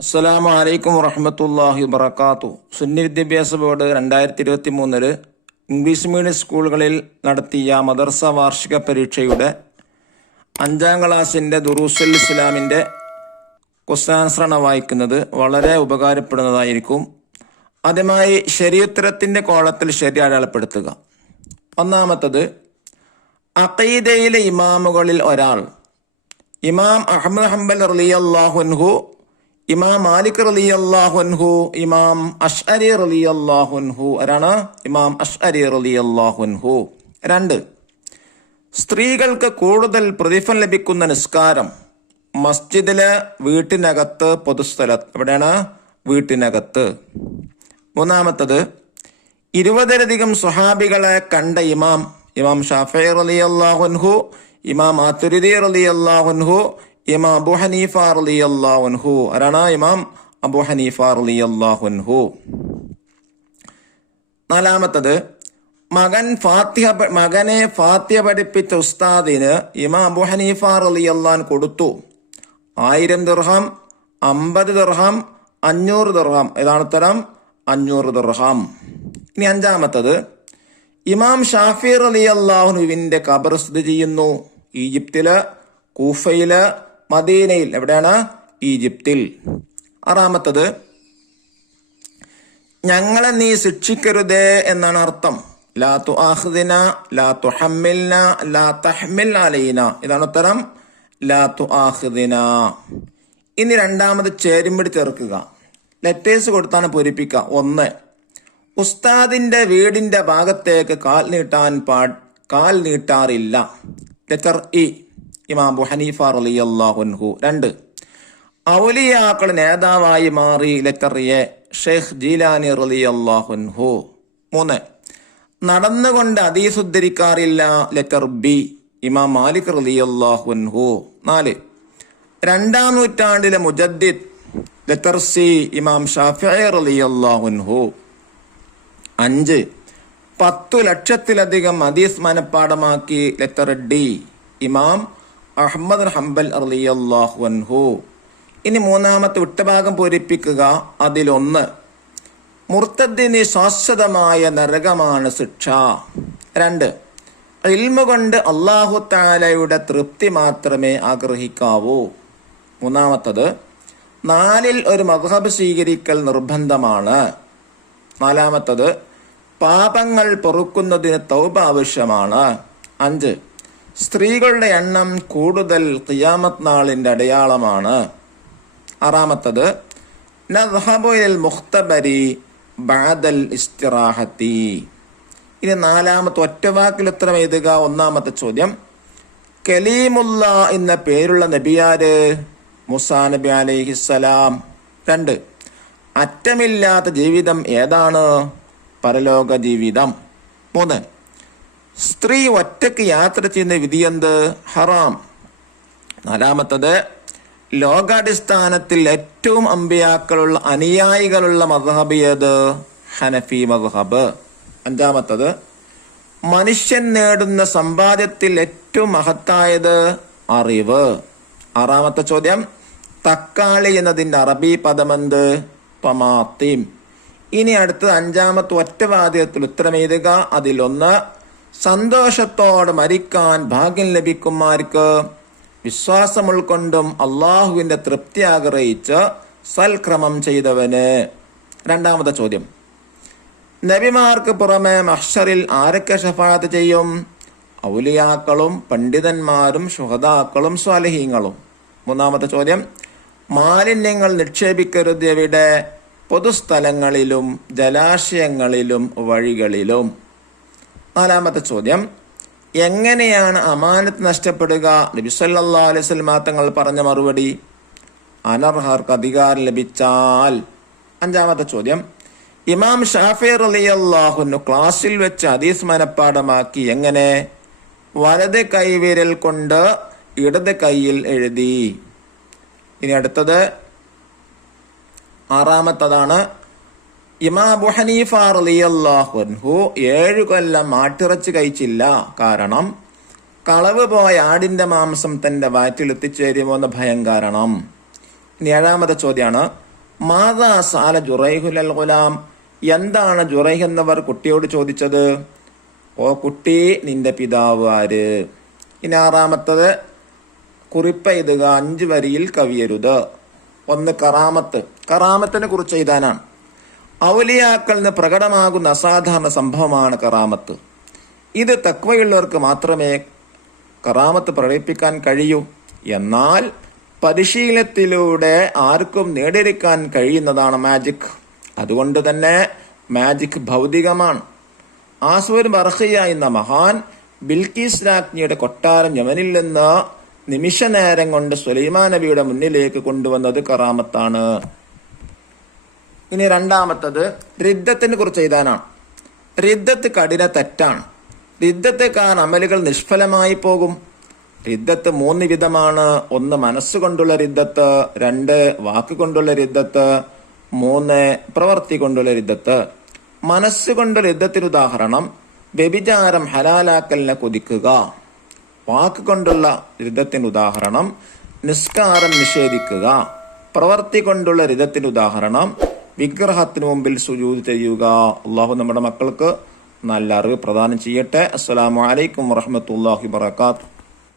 അസ്സലാമു അലൈക്കും വറഹ്മത്തുള്ളാഹി വബറകാതുഹു. സുന്നി വിദ്യാഭ്യാസ ബോർഡ് 2023 ഇംഗ്ലീഷ് മീഡിയം സ്കൂളുകളിൽ നടത്തിയ മദർസ വാർഷിക പരീക്ഷയുടെ 5ാം ക്ലാസ്സിൻ്റെ ദുറൂസുൽ ഇസ്ലാമിൻ്റെ ക്വസ്റ്റ്യൻ ആൻസറാണ് വായിക്കുന്നത്. വളരെ ഉപകാരപ്പെടുന്നതായിരിക്കും. ആദ്യമായി ശരിയുത്തരത്തിൻ്റെ കോളത്തിൽ ശരി അടയാളപ്പെടുത്തുക. ഒന്നാമത്തത്, അഖീദയിലെ ഇമാമുകളിൽ ഒരാൾ ഇമാം അഹ്മദ് ഹംബൽ റളിയല്ലാഹു അൻഹു, ഇമാം മാലിക് റളിയല്ലാഹു അൻഹു, ഇമാം അശ്അരി റളിയല്ലാഹു അൻഹു. ആരാണ്? ഇമാം അശ്അരി റളിയല്ലാഹു അൻഹു. 2, സ്ത്രീകൾക്ക് കൂടുതൽ പ്രതിഫലം ലഭിക്കുന്ന നിസ്കാരം മസ്ജിദില്, വീട്ടിനകത്ത്, പൊതുസ്ഥലത്ത്. എവിടെയാണ്? വീട്ടിനകത്ത്. 3, 20ലധികം സ്വഹാബികളെ കണ്ട ഇമാം ഷാഫിഈ റളിയല്ലാഹു അൻഹു, ഇമാം മാതുരിദി റളിയല്ലാഹു അൻഹു, ഇമാം അബൂ ഹനീഫ റളിയല്ലാഹു അൻഹു. ആരാണ്? ഇമാം അബൂ ഹനീഫ റളിയല്ലാഹു അൻഹു. 4, മകനെ ഫാത്തിഹ പഠിപ്പിച്ച ഉസ്താദിന് ഇമാം അബൂ ഹനീഫ റളിയല്ലാഹു അൻഹു കൊടുത്തു 1000 ദിർഹം, 50 ദിർഹം, 500 ദിർഹം. ഏതാണ് ഉത്തരം? 500 ദിർഹം. ഇനി 5, ഇമാം ഷാഫിഈ റളിയല്ലാഹു അൻഹുവിന്റെ ഖബർ സ്ഥിതി ചെയ്യുന്നു ഈജിപ്തില്, കൂഫയില്, മദീനയിൽ. എവിടെയാണ്? ഈജിപ്തിൽ. 6, ഞങ്ങളെ നീ ശിക്ഷിക്കരുതേ എന്നാണ് അർത്ഥം. ലാ തുആഖിദ്ന, ലാ തുഹമ്മിൽന, ലാ തഹ്മിൽ അലൈന. ഇതാണ് ഉത്തരം. ലാ തുആഖിദ്ന. ഇനി 2 ചേരുംപടി ചേർക്കുക. ലെറ്റേഴ്സ് കൊടുത്താണ് പൂരിപ്പിക്കുക. 1, ഉസ്താദിന്റെ വീടിന്റെ ഭാഗത്തേക്ക് കാൽ നീട്ടാറില്ല. ലെറ്റർ ഇ, ഇമാം അബൂ ഹനീഫ റളിയല്ലാഹു അൻഹു. 2, ഔലിയാക്കൾ നേതാവായി മാറി. ലെറ്റർ എ, ഷെയ്ഖ് ജീലാനി റളിയല്ലാഹു അൻഹു. 3, നടന്നുകൊണ്ട് ഹദീസ് ഉദ്ധരിക്കാറില്ല. ലെറ്റർ ബി, ഇമാം മാലിക് റളിയല്ലാഹു അൻഹു. 4, 2ാം നൂറ്റാണ്ടിലെ മുജദ്ദിദ്. ലെറ്റർ സി, ഇമാം ഷാഫിഈ റളിയല്ലാഹു അൻഹു. 5, 10 ലക്ഷത്തിലധികം ഹദീസ് മനപ്പാടമാക്കി. ലെറ്റർ ഡി, ഇമാം അഹ്മദ് ഹംബൽ റളിയല്ലാഹു അൻഹു. ഇനി 3 വിട്ടഭാഗം പൂരിപ്പിക്കുക. അതിലൊന്ന്, മുർത്തദ്ദിന് ശാശ്വതമായ നരകമാണ് ശിക്ഷ. 2, ഇൽമു കൊണ്ട് അല്ലാഹു തആലയുടെ തൃപ്തി മാത്രമേ ആഗ്രഹിക്കാവൂ. 3, 4ൽ ഒരു മദ്ഹബ് സ്വീകരിക്കൽ നിർബന്ധമാണ്. 4, പാപങ്ങൾ പൊറുക്കുന്നതിന് തൗബ ആവശ്യമാണ്. 5, സ്ത്രീകളുടെ എണ്ണം കൂടുതൽ ഖിയാമത്ത് നാളിന്റെ അടയാളമാണ്. 6, നദ്ഹബു ഇലൽ മുഖ്തബരി ബഅദൽ ഇസ്തിറാഹത്തി. ഇനി 4 ഒറ്റവാക്കിൽ ഉത്തരം എഴുതുക. 1 ചോദ്യം, കലീമുള്ള എന്ന പേരുള്ള നബിയാര്? മൂസാ നബി അലൈഹിസ്സലാം. 2, അറ്റമില്ലാത്ത ജീവിതം ഏതാണ്? പരലോക ജീവിതം. 3, സ്ത്രീ ഒറ്റയ്ക്ക് യാത്ര ചെയ്യുന്ന വിധിയെന്ത്? ഹറാം. 4, ലോകാടിസ്ഥാനത്തിൽ ഏറ്റവും അമ്പിയാക്കളുള്ള അനുയായികളുള്ള മദ്ഹബ് ഏത്? ഹനഫി മദ്ഹബ്. 5, മനുഷ്യൻ നേടുന്ന സമ്പാദ്യത്തിൽ ഏറ്റവും മഹത്തായത് അറിവ്. 6 ചോദ്യം, തക്കാളി എന്നതിന്റെ അറബി പദമെന്ത്? തമാത്തിം. ഇനി അടുത്തത് 5 ഒറ്റവാദ്യത്തിൽ ഉത്തരം എഴുതുക. അതിലൊന്ന്, സന്തോഷത്തോടെ മരിക്കാൻ ഭാഗ്യം ലഭിക്കുമാർക്ക് വിശ്വാസം ഉൾക്കൊണ്ടും അള്ളാഹുവിന്റെ തൃപ്തി ആഗ്രഹിച്ച് സൽക്രമം ചെയ്തവന്. 2 ചോദ്യം, നബിമാർക്ക് പുറമെ മഹ്ശറിൽ ആരൊക്കെ ശഫാഅത്ത് ചെയ്യും? ഔലിയാക്കളും പണ്ഡിതന്മാരും ശുഹദാക്കളും സ്വാലിഹീങ്ങളും. 3 ചോദ്യം, മാലിന്യങ്ങൾ നിക്ഷേപിക്കരുത് എവിടെ? പൊതുസ്ഥലങ്ങളിലും ജലാശയങ്ങളിലും വഴികളിലും. 4 ചോദ്യം, എങ്ങനെയാണ് അമാനത്ത് നഷ്ടപ്പെടുക? നബി സല്ലല്ലാഹു അലൈഹി വസല്ലം തങ്ങൾ പറഞ്ഞ മറുപടി, അനർഹർക്ക് അധികാരം ലഭിച്ചാൽ. 5 ചോദ്യം, ഇമാം ഷാഫിഈ റളിയല്ലാഹു അൻഹു ക്ലാസ്സിൽ വെച്ച് ഹദീസ് മനപ്പാടമാക്കി. എങ്ങനെ? വലത് കൈവിരൽ കൊണ്ട് ഇടത് കൈയിൽ എഴുതി. ഇനി അടുത്തത് 6, ഇമാം അബൂ ഹനീഫ റളിയല്ലാഹു അൻഹു 7 കൊല്ലം ആട്ടിറച്ചി കഴിച്ചില്ല. കാരണം കളവ് പോയ ആടിന്റെ മാംസം തന്റെ വയറ്റിൽ എത്തിച്ചേരുമോ എന്ന ഭയം കാരണം. ഇനി 7ാമത്തെ ചോദ്യമാണ്, മാതാ സാല ജുറൈഹുൽ അൽ ഗുലാം, എന്താണ് ജുറൈഹ് എന്നവർ കുട്ടിയോട് ചോദിച്ചത്? ഓ കുട്ടി, നിന്റെ പിതാവ് ആര്? ഇനി ആറാമത്തത് കുറിപ്പെഴുതുക, 5 വരിയിൽ കവിയരുത്. ഒന്ന് കറാമത്ത്. കറാമത്തിനെ കുറിച്ച് എഴുതാനാണ്. ഔലിയാക്കളിൽ നിന്ന് പ്രകടമാകുന്ന അസാധാരണ സംഭവമാണ് കറാമത്ത്. ഇത് തഖ്വയുള്ളവർക്ക് മാത്രമേ കറാമത്ത് പ്രകടിപ്പിക്കാൻ കഴിയൂ. എന്നാൽ പരിശീലനത്തിലൂടെ ആർക്കും നേടിയെടുക്കാൻ കഴിയുന്നതാണ് മാജിക്. അതുകൊണ്ട് തന്നെ മാജിക് ഭൗതികമാണ്. ആസ്വർ ബർഖിയ എന്ന മഹാൻ ബിൽക്കീസ് രാജ്ഞിയുടെ കൊട്ടാരം യമനിൽ നിന്ന് നിമിഷ നേരം കൊണ്ട് സുലൈമാൻ നബിയുടെ മുന്നിലേക്ക് കൊണ്ടുവന്നത് കറാമത്താണ്. ഇനി രണ്ടാമത്തത് റിദ്ദത്തിനെ കുറിച്ച് എഴുതാനാണ്. റിദ്ദത്ത് കഠിന തെറ്റാണ്. റിദ്ദത്തെ കാരണം അമലുകൾ നിഷ്ഫലമായി പോകും. റിദ്ദത്ത് 3 വിധമാണ്. 1 മനസ്സുകൊണ്ടുള്ള റിദ്ദത്ത്, 2 വാക്കുകൊണ്ടുള്ള റിദ്ദത്ത്, 3 പ്രവൃത്തി കൊണ്ടുള്ള റിദ്ദത്ത്. മനസ്സുകൊണ്ടുള്ള റിദ്ദത്തിന് ഉദാഹരണം വ്യഭിചാരം ഹലാലാക്കലിനെ കൊതിക്കുക. വാക്കുകൊണ്ടുള്ള റിദ്ദത്തിന് ഉദാഹരണം നിസ്കാരം നിഷേധിക്കുക. പ്രവൃത്തി കൊണ്ടുള്ള റിദ്ദത്തിന് ഉദാഹരണം വിഗ്രഹത്തിന് മുമ്പിൽ സുജൂദ് ചെയ്യുക. അള്ളാഹു നമ്മുടെ മക്കൾക്ക് നല്ല അറിവ് പ്രദാനം ചെയ്യട്ടെ. അസ്സലാമു അലൈക്കും വറഹ്മത്തുള്ളാഹി വബറകാതുഹു.